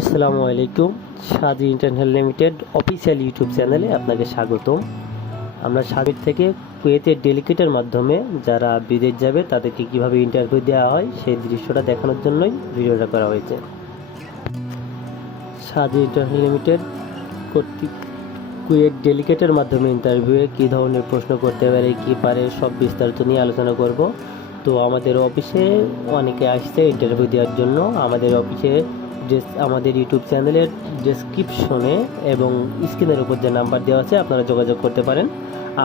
আসসালামু আলাইকুম। সাজি ইন্টারন্যাশনাল লিমিটেড অফিসিয়াল ইউটিউব চ্যানেলে আপনাকে স্বাগতম। আমরা সাবির থেকে কুয়েতের ডেলিকেটের মাধ্যমে যারা বিদেশ যাবে, তাদেরকে কীভাবে ইন্টারভিউ দেওয়া হয় সেই দৃশ্যটা দেখানোর জন্যই ভিডিওটা করা হয়েছে। সাজি ইন্টারন্যাশনাল লিমিটেড কর্তৃক কুয়েত ডেলিকেটের মাধ্যমে ইন্টারভিউয়ে কী ধরনের প্রশ্ন করতে পারে, কী পারে, সব বিস্তারিত নিয়ে আলোচনা করব। তো আমাদের অফিসে অনেকে আসছে ইন্টারভিউ দেওয়ার জন্য। আমাদের অফিসে আমাদের ইউটিউব চ্যানেলের ডেসক্রিপশনে এবং স্ক্রিনের উপর যে নাম্বার দেওয়া আছে, আপনারা যোগাযোগ করতে পারেন।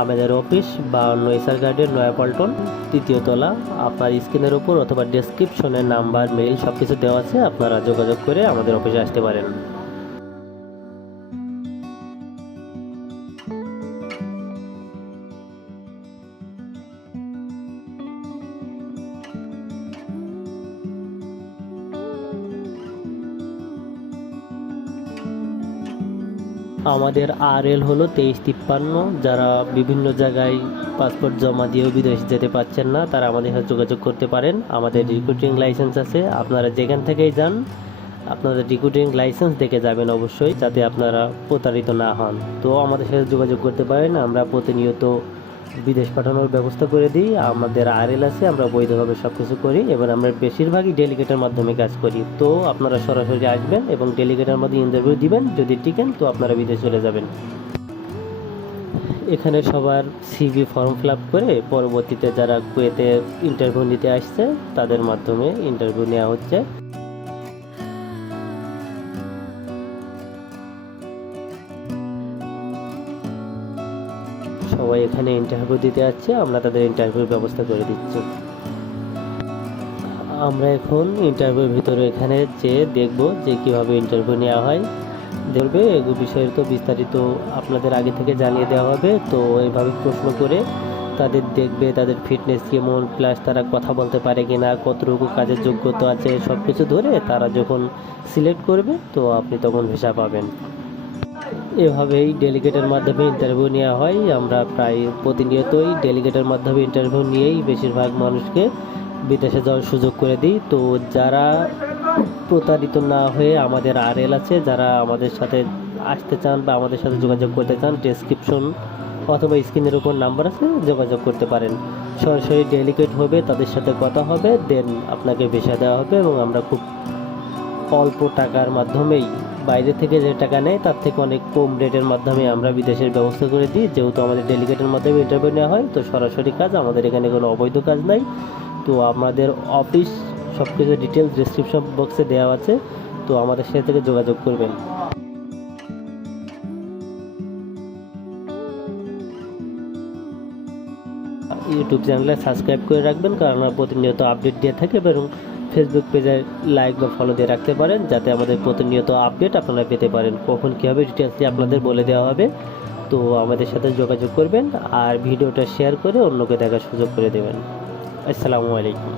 আমাদের অফিস বা নয়সার গার্ডের নয়াপল্টন, তৃতীয় তলা আপনার স্ক্রিনের উপর অথবা ডেসক্রিপশনে নাম্বার মেইল সব কিছু দেওয়া আছে, আপনারা যোগাযোগ করে আমাদের অফিসে আসতে পারেন। আমাদের আর এল হলো তেইশ তিপ্পান্ন। যারা বিভিন্ন জায়গায় পাসপোর্ট জমা দিয়েও বিদেশ যেতে পারছেন না, তারা আমাদের সাথে যোগাযোগ করতে পারেন। আমাদের রিক্রুটিং লাইসেন্স আছে। আপনারা যেখান থেকেই যান, আপনাদের রিক্রুটিং লাইসেন্স দেখে যাবেন অবশ্যই, যাতে আপনারা প্রতারিত না হন। তো আমাদের সাথে যোগাযোগ করতে পারেন। আমরা প্রতিনিয়ত বিদেশ পাঠানোর ব্যবস্থা করে দিই, আমাদের আর এল আছে, আমরা বৈধভাবে সব কিছু করি, এবার আমরা বেশিরভাগই ডেলিগেটের মাধ্যমে কাজ করি। তো আপনারা সরাসরি আসবেন এবং ডেলিগেটের মাধ্যমে ইন্টারভিউ দিবেন, যদি টিকেন তো আপনারা বিদেশ চলে যাবেন। এখানে সবার সিভি ফর্ম ফিল আপ করে পরবর্তীতে যারা কুয়েতে ইন্টারভিউ নিতে আসছে, তাদের মাধ্যমে ইন্টারভিউ নেওয়া হচ্ছে। সবাই এখানে ইন্টারভিউ দিতে যাচ্ছে আমরা তাদের ইন্টারভিউর ব্যবস্থা করে দিচ্ছি। আমরা এখন ইন্টারভিউর ভিতরে এখানে যেয়ে দেখব যে কীভাবে ইন্টারভিউ নেওয়া হয়। দেখবে এগুলো বিষয়ে তো বিস্তারিত আপনাদের আগে থেকে জানিয়ে দেওয়া হবে, তো এইভাবে প্রশ্ন করে তাদের দেখবে তাদের ফিটনেস কেমন প্লাস তারা কথা বলতে পারে কি না কতটুকু কাজের যোগ্যতা আছে সব কিছু ধরে তারা যখন সিলেক্ট করবে, তো আপনি তখন ভিসা পাবেন। এভাবেই ডেলিগেটের মাধ্যমে ইন্টারভিউ নেওয়া হয়। আমরা প্রায় প্রতিনিয়তই ডেলিগেটের মাধ্যমে ইন্টারভিউ নিয়েই বেশিরভাগ মানুষকে বিদেশে যাওয়ার সুযোগ করে দিই। তো যারা প্রতারিত না হয়ে আমাদের আর এল আছে, যারা আমাদের সাথে আসতে চান বা আমাদের সাথে যোগাযোগ করতে চান ডেসক্রিপশন অথবা স্ক্রিনের উপর নাম্বার আছে, যোগাযোগ করতে পারেন। সরাসরি ডেলিগেট হবে, তাদের সাথে কথা হবে দেন আপনাকে ভিসা দেওয়া হবে এবং আমরা খুব অল্প টাকার মাধ্যমেই বাইরে থেকে যে টাকা নেয়, তার থেকে অনেক কম রেটের মাধ্যমে আমরা বিদেশের ব্যবস্থা করে দিই। যেহেতু আমাদের ডেলিগেটের মাধ্যমে ইন্টারভিউ নেওয়া হয়, তো সরাসরি কাজ, আমাদের এখানে কোনো অবৈধ কাজ নাই। তো আমাদের অফিস সব কিছু ডিটেলস ডিসক্রিপশন বক্সে দেওয়া আছে, তো আমাদের সাথে থেকে যোগাযোগ করবেন। ইউটিউব চ্যানেলে সাবস্ক্রাইব করে রাখবেন, কারণ আমরা প্রতিনিয়ত আপডেট দিয়ে থাকি এবং ফেসবুক পেজে লাইক বা ফলো দিয়ে রাখতে পারেন, যাতে আমাদের প্রতিনিয়ত আপডেট আপনারা পেতে পারেন। কখন কী হবে ডিটেলসটি আপনাদের বলে দেওয়া হবে। তো আমাদের সাথে যোগাযোগ করবেন আর ভিডিওটা শেয়ার করে অন্যকে দেখার সুযোগ করে দেবেন। আসসালামু আলাইকুম।